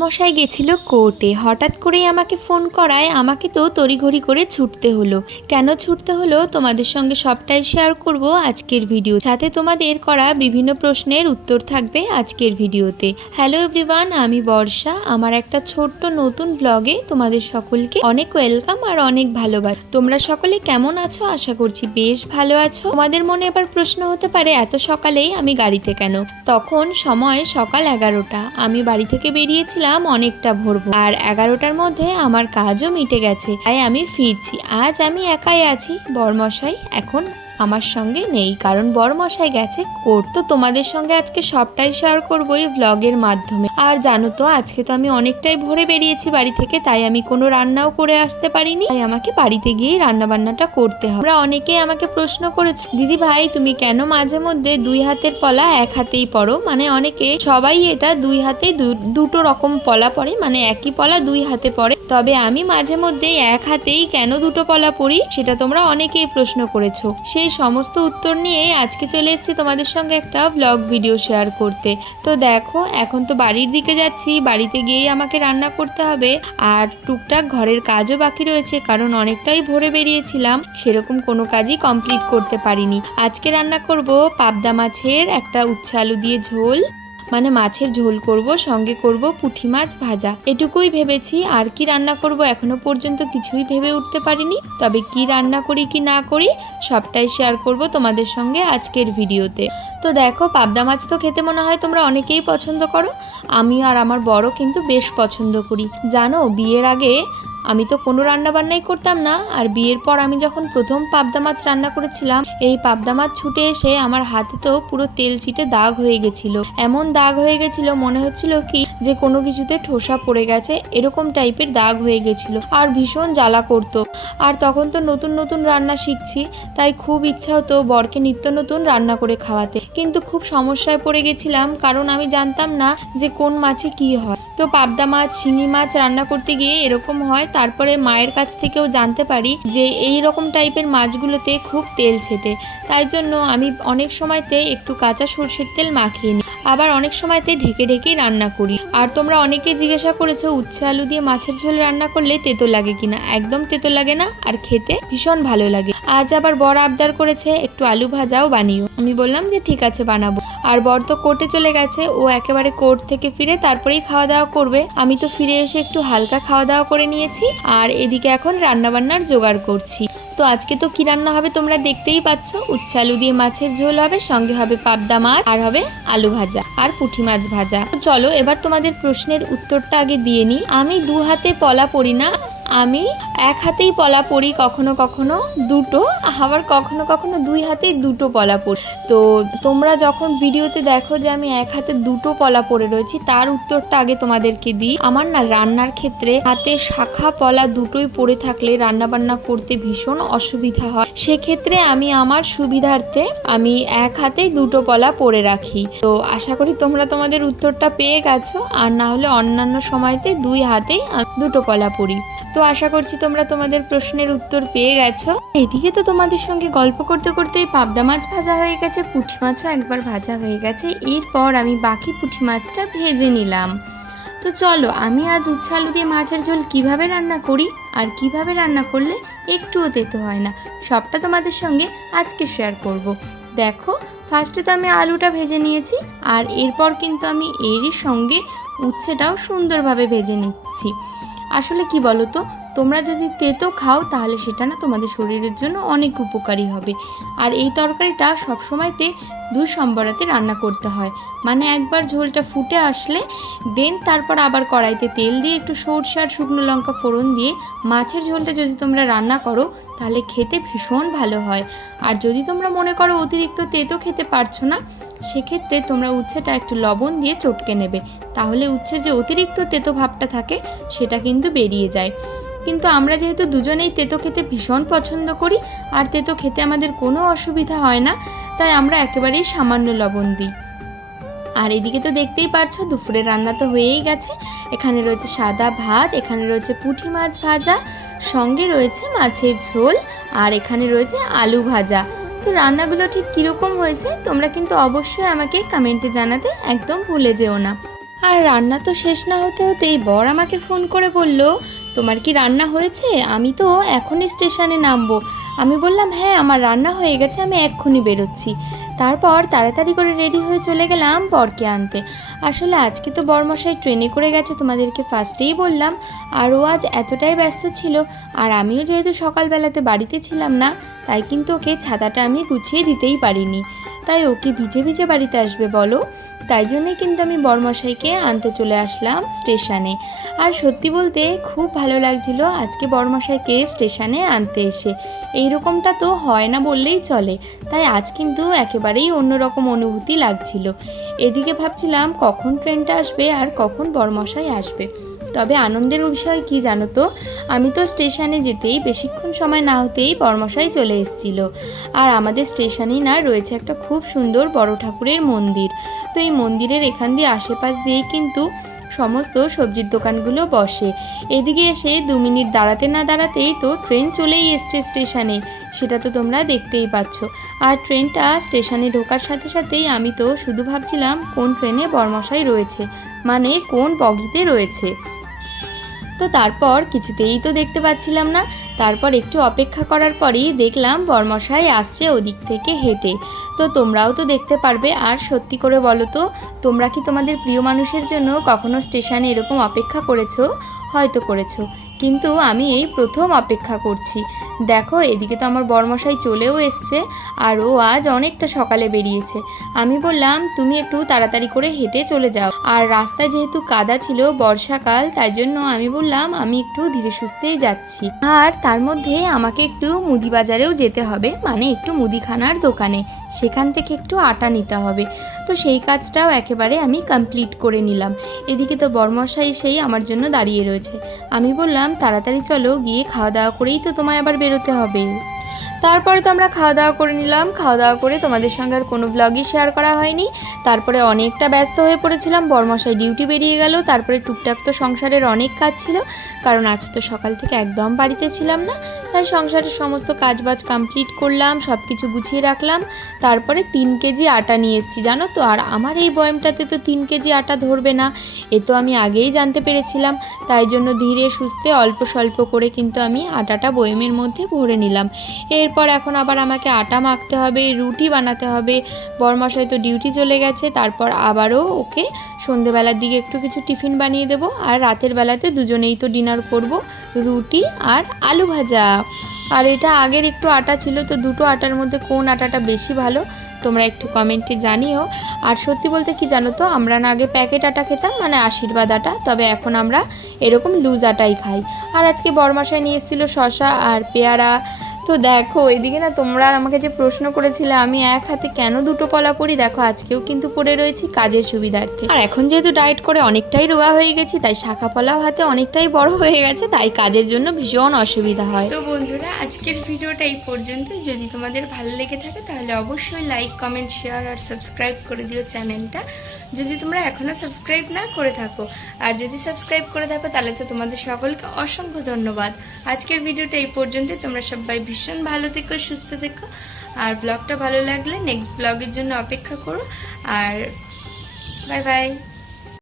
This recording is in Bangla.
বরমশাই গেছিল কোর্টে। হঠাৎ করেই আমাকে ফোন করায় আমাকে তো তড়িঘড়ি করে ছুটতে হলো। কেন ছুটতে হলো তোমাদের সঙ্গে সবটাই শেয়ার করব আজকের ভিডিও, সাথে তোমাদের করা বিভিন্ন প্রশ্নের উত্তর থাকবে আজকের ভিডিওতে। হ্যালো এভরিওয়ান, আমি বর্ষা। আমার একটা ছোট্ট নতুন ব্লগে তোমাদের সকলকে অনেক ওয়েলকাম আর অনেক ভালোবাসা। তোমরা সকলে কেমন আছো? আশা করছি বেশ ভালো আছো। তোমাদের মনে এবার প্রশ্ন হতে পারে এত সকালেই আমি গাড়িতে কেন? তখন সময় সকাল 11টা। আমি বাড়ি থেকে বেরিয়েছিলাম অনেকটা ভোর, আর 11টার মধ্যে আমার কাজও মিটে গেছে, তাই আমি ফিরছি। আজ আমি একাই আছি, বরমশাই এখন আমার সঙ্গে নেই, কারণ বরমশাই গেছে কোর্ট। তো তোমাদের সঙ্গে আজকে সবটাই শেয়ার করবো এই ব্লগের মাধ্যমে। আর জানো তো আজকে তো আমি অনেকটাই ভোরে বেরিয়েছি বাড়ি থেকে, তাই আমি কোনো রান্নাও করে আসতে পারিনি, তাই আমাকে বাড়িতে গিয়েই রান্না বান্নাটা করতে হবে। আমরা অনেকেই আমাকে প্রশ্ন করেছে, দিদি ভাই তুমি কেন মাঝে মধ্যে দুই হাতের পলা এক হাতেই পরো? মানে অনেকে সবাই এটা দুই হাতে দুটো রকম পলা পরে, মানে একই পলা দুই হাতে পরে, তবে আমি মাঝে মধ্যে এক হাতেই কেন দুটো পলা পরি সেটা তোমরা অনেকেই প্রশ্ন করেছো। সেই সমস্ত উত্তর নিয়েই আজকে চলে এসেছি তোমাদের সঙ্গে একটা ব্লগ ভিডিও শেয়ার করতে। তো দেখো এখন তো বাড়ির দিকে যাচ্ছি, বাড়িতে গিয়েই আমাকে রান্না করতে হবে, আর টুকটাক ঘরের কাজও বাকি রয়েছে, কারণ অনেকটাই ভোরে বেরিয়েছিলাম, সেরকম কোনো কাজই কমপ্লিট করতে পারিনি। আজকে রান্না করব পাবদা মাছের একটা উচ্ছে আলু দিয়ে ঝোল, মানে মাছের ঝোল করব, সঙ্গে করব পুঁটি মাছ ভাজা। এটুকুই ভেবেছি, আর কি রান্না করব এখনো পর্যন্ত কিছুই ভেবে উঠতে পারিনি। তবে কি রান্না করি কি না করি সবটাই শেয়ার করব তোমাদের সঙ্গে আজকের ভিডিওতে। তো দেখো পাবদা মাছ তো খেতে মনে হয় তোমরা অনেকেই পছন্দ করো, আমি আর আমার বড় কিন্তু বেশ পছন্দ করি। জানো বিয়ের আগে আমি তো কোনো রান্না বান্নাই করতাম না, আর বিয়ের পর আমি যখন প্রথম পাবদা মাছ রান্না করেছিলাম, এই পাবদা মাছ ছুটে এসে আমার হাতে তো পুরো তেল চিটে দাগ হয়ে গেছিল। এমন দাগ হয়ে গেছিল মনে হচ্ছিল কি যে কোনো কিছুতে ঠোসা পড়ে গেছে, এরকম টাইপের দাগ হয়ে গেছিল, আর ভীষণ জ্বালা করতো। আর তখন তো নতুন নতুন রান্না শিখছি, তাই খুব ইচ্ছা হতো বরকে নিত্য নতুন রান্না করে খাওয়াতে, কিন্তু খুব সমস্যায় পড়ে গেছিলাম, কারণ আমি জানতাম না যে কোন মাছে কি হয়। তো পাবদা মাছ শিঙি মাছ রান্না করতে গিয়ে এরকম হয়। তারপরে মায়ের কাছ থেকেও জানতে পারি যে এই রকম টাইপের মাছগুলোতে খুব তেল ছেটে, তাই জন্য আমি অনেক সময়তে একটু কাঁচা সরষের তেল মাখিয়ে নিই, আবার অনেক সময়তে ঢেকে ঢেকেই রান্না করি। আর তোমরা অনেকে জিজ্ঞাসা করেছো উচ্ছে আলু দিয়ে মাছের ঝোল রান্না করলে তেতো লাগে কিনা। একদম তেতো লাগে না, আর খেতে ভীষণ ভালো লাগে। আজ আবার বর আবদার করেছে একটু আলু ভাজাও বানিও, আমি বললাম যে ঠিক আছে বানাবো। আর বর তো কোর্টে চলে গেছে, ও একেবারে কোর্ট থেকে ফিরে তারপরেই খাওয়া দাওয়া করবে। আমি তো ফিরে এসে একটু হালকা খাওয়া দাওয়া করে নিয়েছি, আর এদিকে এখন রান্নাবান্নার জোগাড় করছি। তো আজকে তো কি রান্না হবে তোমরা দেখতেই পাচ্ছ, উচ্ছে আলু দিয়ে মাছের ঝোল হবে, সঙ্গে হবে পাবদা মাছ, আর হবে আলু ভাজা আর পুঁটি মাছ ভাজা। তো চলো এবার তোমাদের প্রশ্নের উত্তরটা আগে দিয়ে নিই। আমি দু হাতে পলা পরি না, আমি এক হাতেই পলা পরি, কখনো কখনো দুটো, আবার কখনো কখনো দুই হাতেই দুটো পলা পরি। তো তোমরা যখন ভিডিওতে দেখো যে আমি এক হাতে দুটো পলা পরে রয়েছি, তার উত্তরটা আগে তোমাদেরকে দিই। আমার না রান্নার ক্ষেত্রে হাতে শাখা পলা দুটোই পরে থাকলে রান্না বান্না করতে ভীষণ অসুবিধা হয়, সেক্ষেত্রে আমি আমার সুবিধার্থে আমি এক হাতেই দুটো পলা পরে রাখি। তো আশা করি তোমরা তোমাদের উত্তরটা পেয়ে গেছো, আর না হলে অন্যান্য সময়তে দুই হাতেই দুটো পলা পরি। তো আশা করছি তোমরা তোমাদের প্রশ্নের উত্তর পেয়ে গেছো। এদিকে তো তোমাদের সঙ্গে গল্প করতে করতে পাবদা মাছ ভাজা হয়ে গেছে, পুঁটি মাছও একবার ভাজা হয়ে গেছে, এরপর আমি বাকি পুঁটি মাছটা ভেজে নিলাম। তো চলো আমি আজ উচ্ছে আলু দিয়ে মাছের ঝোল কিভাবে রান্না করি, আর কিভাবে রান্না করলে একটুও তেতো হয় না, সবটা তোমাদের সঙ্গে আজকে শেয়ার করব। দেখো ফার্স্টে তো আমি আলুটা ভেজে নিয়েছি, আর এরপর কিন্তু আমি এরই সঙ্গে উচ্ছেটাও সুন্দরভাবে ভেজে নিচ্ছি। আসলে কি বলো তো, তোমরা যদি তেতো খাও তাহলে সেটা না তোমাদের শরীরের জন্য অনেক উপকারী হবে। আর এই তরকারিটা সবসময়তে দুই সম্বরাতে রান্না করতে হয়, মানে একবার ঝোলটা ফুটে আসলে দেন তারপর আবার কড়াইতে তেল দিয়ে একটু সরষে আর শুকনো লঙ্কা ফোড়ন দিয়ে মাছের ঝোলটা যদি তোমরা রান্না করো তাহলে খেতে ভীষণ ভালো হয়। আর যদি তোমরা মনে করো অতিরিক্ত তেতো খেতে পারছো না, সেক্ষেত্রে তোমরা উচ্ছেটা একটু লবণ দিয়ে চটকে নেবে, তাহলে উচ্ছের যে অতিরিক্ত তেতো ভাবটা থাকে সেটা কিন্তু বেরিয়ে যায়। কিন্তু আমরা যেহেতু দুজনেই তেতো খেতে ভীষণ পছন্দ করি, আর তেতো খেতে আমাদের কোনো অসুবিধা হয় না, তাই আমরা একেবারেই সামান্য লবণ দিই। আর এদিকে তো দেখতেই পারছো দুপুরের রান্না তো হয়েই গেছে। এখানে রয়েছে সাদা ভাত, এখানে রয়েছে পুঁটি মাছ ভাজা, সঙ্গে রয়েছে মাছের ঝোল, আর এখানে রয়েছে আলু ভাজা। তো রান্নাগুলো ঠিক কীরকম হয়েছে তোমরা কিন্তু অবশ্যই আমাকে কমেন্টে জানাতে একদম ভুলে যেও না। আর রান্না তো শেষ না হতে হতেই বর আমাকে ফোন করে বলল, তোমার কি রান্না হয়েছে? আমি তো এখনই স্টেশনে নামবো। আমি বললাম, হ্যাঁ আমার রান্না হয়ে গেছে, আমি এক্ষুনি বেরোচ্ছি। তারপর তাড়াতাড়ি করে রেডি হয়ে চলে গেলাম বরকে আনতে। আসলে আজকে তো বরমশাই ট্রেনে করে গেছে, তোমাদেরকে ফার্স্টেই বললাম। আর ও আজ এতটাই ব্যস্ত ছিল, আর আমিও যেহেতু সকালবেলাতে বাড়িতে ছিলাম না, তাই কিন্তু ওকে ছাতাটা আমি গুছিয়ে দিতেই পারিনি। তাই ওকে ভিজে ভিজে বাড়িতে আসবে বলো? তাই জন্যই কিন্তু আমি বরমশাইকে আনতে চলে আসলাম স্টেশনে। আর সত্যি বলতে খুব ভালো লাগছিল আজকে বরমশাইকে স্টেশনে আনতে এসে। এইরকমটা তো হয় না বললেই চলে, তাই আজ কিন্তু একেবারেই অন্যরকম অনুভূতি লাগছিল। এদিকে ভাবছিলাম কখন ট্রেনটা আসবে আর কখন বরমশাই আসবে। তবে আনন্দের বিষয় কি জানো তো, আমি তো স্টেশনে যেতেই বেশিক্ষণ সময় না হতেই বরমশাই চলে এসেছিল। আর আমাদের স্টেশনেই না রয়েছে একটা খুব সুন্দর বড় ঠাকুরের মন্দির। তো এই মন্দিরের এখান দিয়ে আশেপাশ দিয়েই কিন্তু সমস্ত সবজির দোকানগুলো বসে। এদিকে এসে 2 মিনিট দাঁড়াতে না দাঁড়াতেই তো ট্রেন চলেই এসছে স্টেশনে, সেটা তো তোমরা দেখতেই পাচ্ছ। আর ট্রেনটা স্টেশনে ঢোকার সাথে সাথেই আমি তো শুধু ভাবছিলাম কোন ট্রেনে বরমশাই রয়েছে, মানে কোন বগিতে রয়েছে। তো তারপর কিছুতেই তো দেখতে পাচ্ছিলাম না। তারপর একটু অপেক্ষা করার পরই দেখলাম বরমশাই আসছে ওদিক থেকে হেঁটে। তো তোমরাও তো দেখতে পারবে। আর সত্যি করে বলো তো, তোমরা কি তোমাদের প্রিয় মানুষের জন্য কখনো স্টেশনে এরকম অপেক্ষা করেছো? হয়তো করেছো, কিন্তু আমি এই প্রথম অপেক্ষা করছি। দেখো এদিকে তো আমার বরমশাই চলেও এসছে, আর ও আজ অনেকটা সকালে বেরিয়েছে। আমি বললাম তুমি একটু তাড়াতাড়ি করে হেঁটে চলে যাও। আর রাস্তায় যেহেতু কাদা ছিল, বর্ষাকাল, তাই জন্য আমি বললাম আমি একটু ধীরে সুস্থেই যাচ্ছি। আর তার মধ্যে আমাকে একটু মুদি বাজারেও যেতে হবে, মানে একটু মুদিখানার দোকানে, সেখান থেকে একটু আটা নিতে হবে। তো সেই কাজটাও একেবারে আমি কমপ্লিট করে নিলাম। এদিকে তো বরমশাই সেই আমার জন্য দাঁড়িয়ে রয়েছে। আমি বললাম তাড়াতাড়ি চলো, গিয়ে খাওয়া দাওয়া করেই তো তোমায় আবার বেরোতে হবে। তারপরে তো আমরা খাওয়া দাওয়া করে নিলাম। খাওয়া দাওয়া করে তোমাদের সঙ্গে আর কোনো ব্লগই শেয়ার করা হয়নি। তারপরে অনেকটা ব্যস্ত হয়ে পড়েছিলাম, বরমশাই ডিউটি বেরিয়ে গেল। তারপরে টুকটাক তো সংসারের অনেক কাজ ছিল, কারণ আজ তো সকাল থেকে একদম বাড়িতে ছিলাম না। তাই সংসারের সমস্ত কাজবাজ কমপ্লিট করলাম, সব কিছু গুছিয়ে রাখলাম। তারপরে 3 কেজি আটা নিয়ে এসেছি জানো তো। আর আমার এই বয়ামটাতে তো 3 কেজি আটা ধরবে না, এ তো আমি আগেই জানতে পেরেছিলাম। তাই জন্য ধীরে সুস্থে অল্প স্বল্প করে কিন্তু আমি আটাটা বয়ামের মধ্যে ভরে নিলাম। এরপর এখন আবার আমাকে আটা মাখতে হবে, রুটি বানাতে হবে। বরমশাই তো ডিউটি চলে গেছে, তারপর আবারও ওকে সন্ধেবেলার দিকে একটু কিছু টিফিন বানিয়ে দেবো। আর রাতের বেলাতে দুজনেই তো ডিনার করব, রুটি আর আলু ভাজা। আর এটা আগের একটু আটা ছিল, তো দুটো আটার মধ্যে কোন আটাটা বেশি ভালো তোমরা একটু কমেন্টে জানিও। আর সত্যি বলতে কি জানো তো, আমরা না আগে প্যাকেট আটা খেতাম, মানে আশীর্বাদ আটা, তবে এখন আমরা এরকম লুজ আটাই খাই। আর আজকে বরমশাই নিয়ে এসেছিলো শসা আর পেয়ারা। তো দেখো এদিকে না তোমরা আমাকে যে প্রশ্ন করেছিলে আমি এক হাতে কেন দুটো কলা করি, দেখো আজকেও কিন্তু পরে রয়েছি কাজের সুবিধার্থে। আর এখন যেহেতু ডায়েট করে অনেকটাই রোগা হয়ে গেছি, তাই শাখা পলাও হাতে অনেকটাই বড় হয়ে গেছে, তাই কাজের জন্য ভীষণ অসুবিধা হয়। তো বন্ধুরা আজকের ভিডিওটা এই পর্যন্ত। যদি তোমাদের ভালো লেগে থাকে তাহলে অবশ্যই লাইক, কমেন্ট, শেয়ার আর সাবস্ক্রাইব করে দিও চ্যানেলটা, যদি তোমরা এখনও সাবস্ক্রাইব না করে থাকো। আর যদি সাবস্ক্রাইব করে থাকো তাহলে তো তোমাদের সকলকে অসংখ্য ধন্যবাদ। আজকের ভিডিওটা এই পর্যন্ত। তোমরা সবাই ভীষণ ভালো থেকো, সুস্থ থেকো। আর ব্লগটা ভালো লাগলে নেক্সট ব্লগের জন্য অপেক্ষা করো। আর বাই বাই।